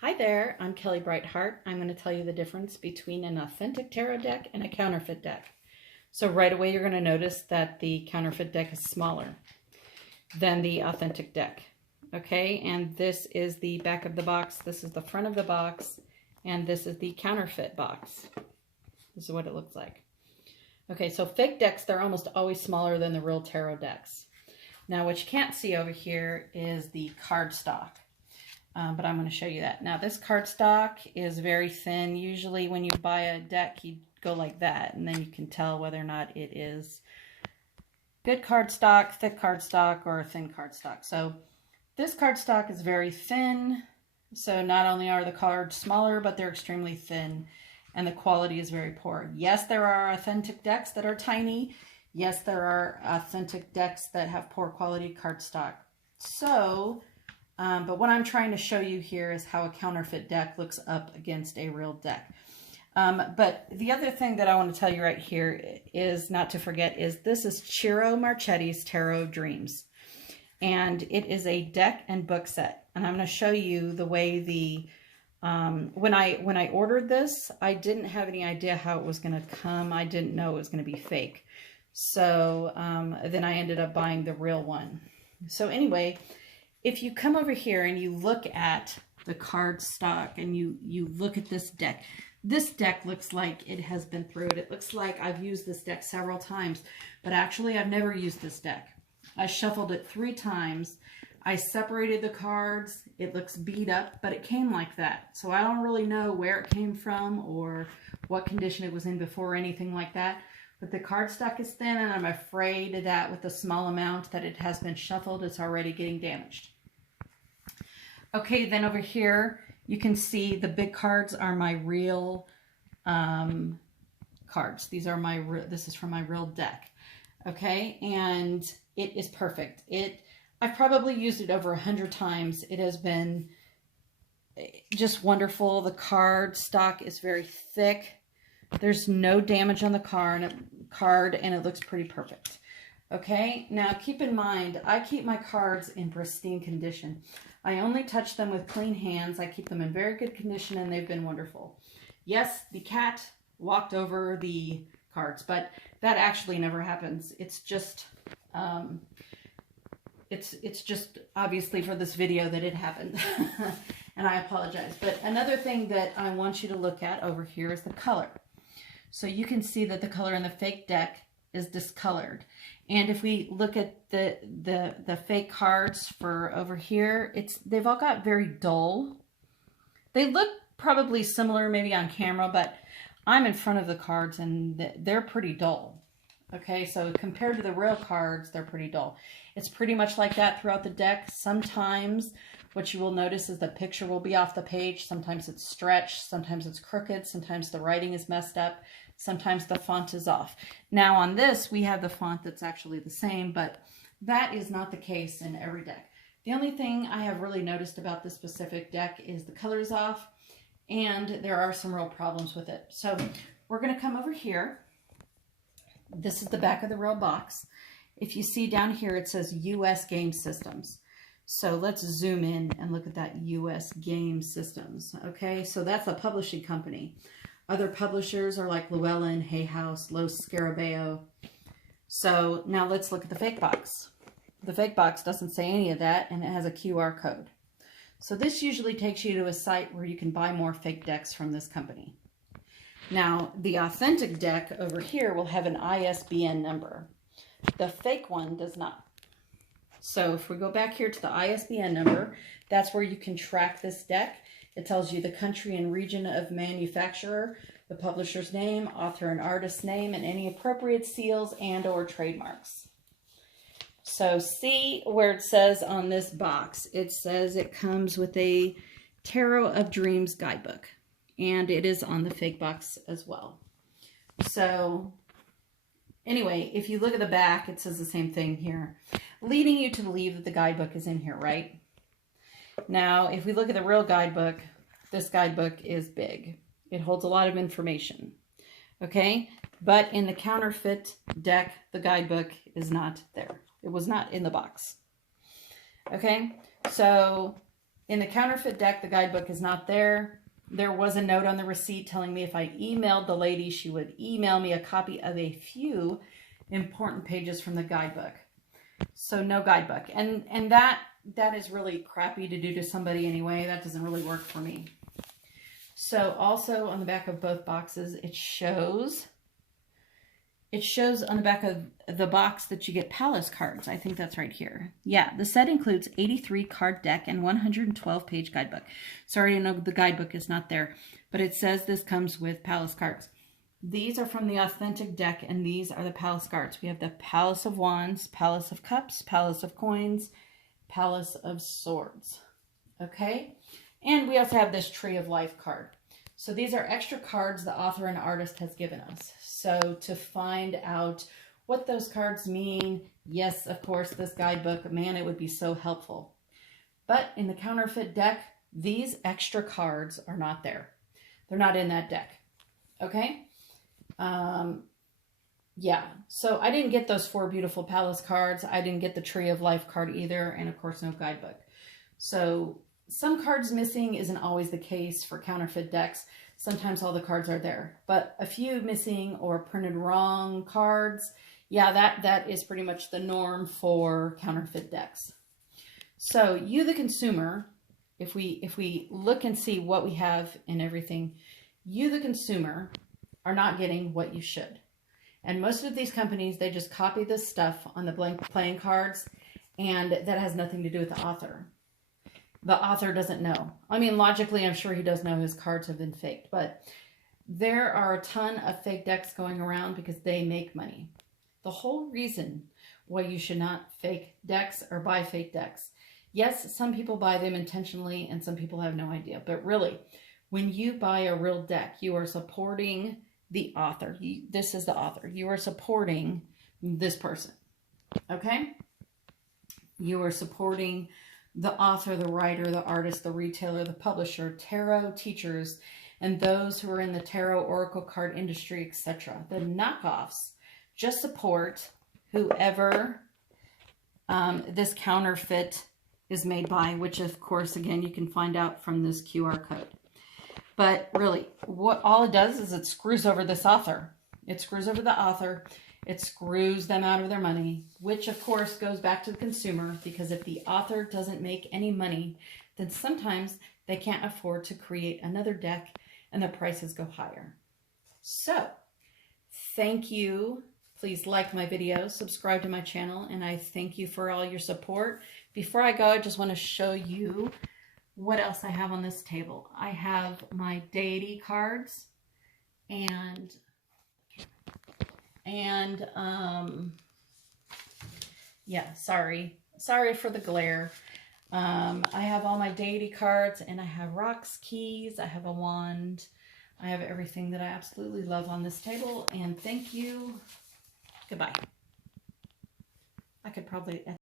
Hi there, I'm Kelly Brightheart. I'm going to tell you the difference between an authentic tarot deck and a counterfeit deck. So right away you're going to notice that the counterfeit deck is smaller than the authentic deck. Okay, and this is the back of the box, this is the front of the box, and this is the counterfeit box. This is what it looks like. Okay, so fake decks, they're almost always smaller than the real tarot decks. Now what you can't see over here is the cardstock. But I'm going to show you that. Now this cardstock is very thin. Usually when you buy a deck, you go like that, and then you can tell whether or not it is good cardstock, thick cardstock, or thin cardstock. So this cardstock is very thin. So not only are the cards smaller, but they're extremely thin, and the quality is very poor. Yes, there are authentic decks that are tiny. Yes, there are authentic decks that have poor quality cardstock. So but what I'm trying to show you here is how a counterfeit deck looks up against a real deck. But the other thing that I want to tell you right here is not to forget is this is Ciro Marchetti's Tarot Dreams. And it is a deck and book set. And I'm going to show you the way the, when I ordered this, I didn't have any idea how it was going to come. I didn't know it was going to be fake. So then I ended up buying the real one. So anyway, if you come over here and you look at the card stock and you look at this deck looks like it has been through it. It looks like I've used this deck several times, but actually I've never used this deck. I shuffled it 3 times. I separated the cards. It looks beat up, but it came like that. So I don't really know where it came from or what condition it was in before or anything like that. But the cardstock is thin, and I'm afraid that with the small amount that it has been shuffled, it's already getting damaged. Okay, then over here, you can see the big cards are my real cards. These are this is from my real deck. Okay, and it is perfect. I've probably used it over 100 times. It has been just wonderful. The card stock is very thick. There's no damage on the card and it looks pretty perfect. Okay, now keep in mind, I keep my cards in pristine condition. I only touch them with clean hands. I keep them in very good condition and they've been wonderful. Yes, the cat walked over the cards, but that actually never happens. It's just, it's just obviously for this video that it happened. And I apologize. But another thing that I want you to look at over here is the color. So you can see that the color in the fake deck is discolored. And if we look at the fake cards for over here, they've all got very dull. They look probably similar maybe on camera, but I'm in front of the cards and they're pretty dull. Okay, so compared to the real cards, they're pretty dull. It's pretty much like that throughout the deck. Sometimes what you will notice is the picture will be off the page. Sometimes it's stretched, sometimes it's crooked, sometimes the writing is messed up, sometimes the font is off. Now on this, we have the font that's actually the same, but that is not the case in every deck. The only thing I have really noticed about this specific deck is the color is off, and there are some real problems with it. So we're going to come over here. This is the back of the real box. If you see down here, it says US Game Systems. So let's zoom in and look at that US Game Systems. Okay, so that's a publishing company. Other publishers are like Llewellyn, Hay House, Los Scarabeo. So now let's look at the fake box. The fake box doesn't say any of that, and it has a QR code. So this usually takes you to a site where you can buy more fake decks from this company. Now, the authentic deck over here will have an ISBN number. The fake one does not. So if we go back here to the ISBN number, that's where you can track this deck. It tells you the country and region of manufacturer, the publisher's name, author and artist's name, and any appropriate seals and or trademarks. So see where it says on this box, it says it comes with a Tarot of Dreams guidebook. And it is on the fake box as well. So anyway, if you look at the back, it says the same thing here, leading you to believe that the guidebook is in here, right? Now, if we look at the real guidebook, this guidebook is big. It holds a lot of information, okay? But in the counterfeit deck, the guidebook is not there. It was not in the box, okay? So In the counterfeit deck, the guidebook is not there. There was a note on the receipt telling me if I emailed the lady, she would email me a copy of a few important pages from the guidebook. So no guidebook. And that is really crappy to do to somebody anyway. That doesn't really work for me. So also on the back of both boxes, it shows on the back of the box that you get Palace cards. I think that's right here. Yeah, the set includes 83 card deck and 112 page guidebook. Sorry, I know the guidebook is not there, but it says this comes with Palace cards. These are from the authentic deck, and these are the Palace cards. We have the Palace of Wands, Palace of Cups, Palace of Coins, Palace of Swords. Okay? And we also have this Tree of Life card. So these are extra cards the author and artist has given us. So to find out what those cards mean, yes, of course, this guidebook, man, it would be so helpful. But in the counterfeit deck, these extra cards are not there. They're not in that deck. Okay? Yeah, so I didn't get those 4 beautiful Palace cards. I didn't get the Tree of Life card either, and of course, no guidebook. So some cards missing isn't always the case for counterfeit decks. Sometimes all the cards are there, but a few missing or printed wrong cards, yeah, that is pretty much the norm for counterfeit decks. So you, the consumer, if we look and see what we have and everything, you, the consumer, are not getting what you should. And most of these companies, they just copy this stuff on the blank playing cards, and that has nothing to do with the author. The author doesn't know. I mean, logically, I'm sure he does know his cards have been faked, but there are a ton of fake decks going around because they make money. The whole reason why you should not fake decks or buy fake decks. Yes, some people buy them intentionally and some people have no idea, but really, when you buy a real deck, you are supporting the author. This is the author. You are supporting this person, okay? You are supporting the author, the writer, the artist, the retailer, the publisher, tarot teachers, and those who are in the tarot, oracle card industry, etc. The knockoffs just support whoever this counterfeit is made by, which of course, again, you can find out from this QR code. But really, what all it does is it screws over this author. It screws over the author. It screws them out of their money, which of course goes back to the consumer, because if the author doesn't make any money, then sometimes they can't afford to create another deck and the prices go higher. So, thank you. Please like my video, subscribe to my channel, and I thank you for all your support. Before I go, I just want to show you what else I have on this table. I have my deity cards and yeah, sorry for the glare. I have all my deity cards, and I have rocks, keys, I have a wand, I have everything that I absolutely love on this table, and thank you. Goodbye. I could probably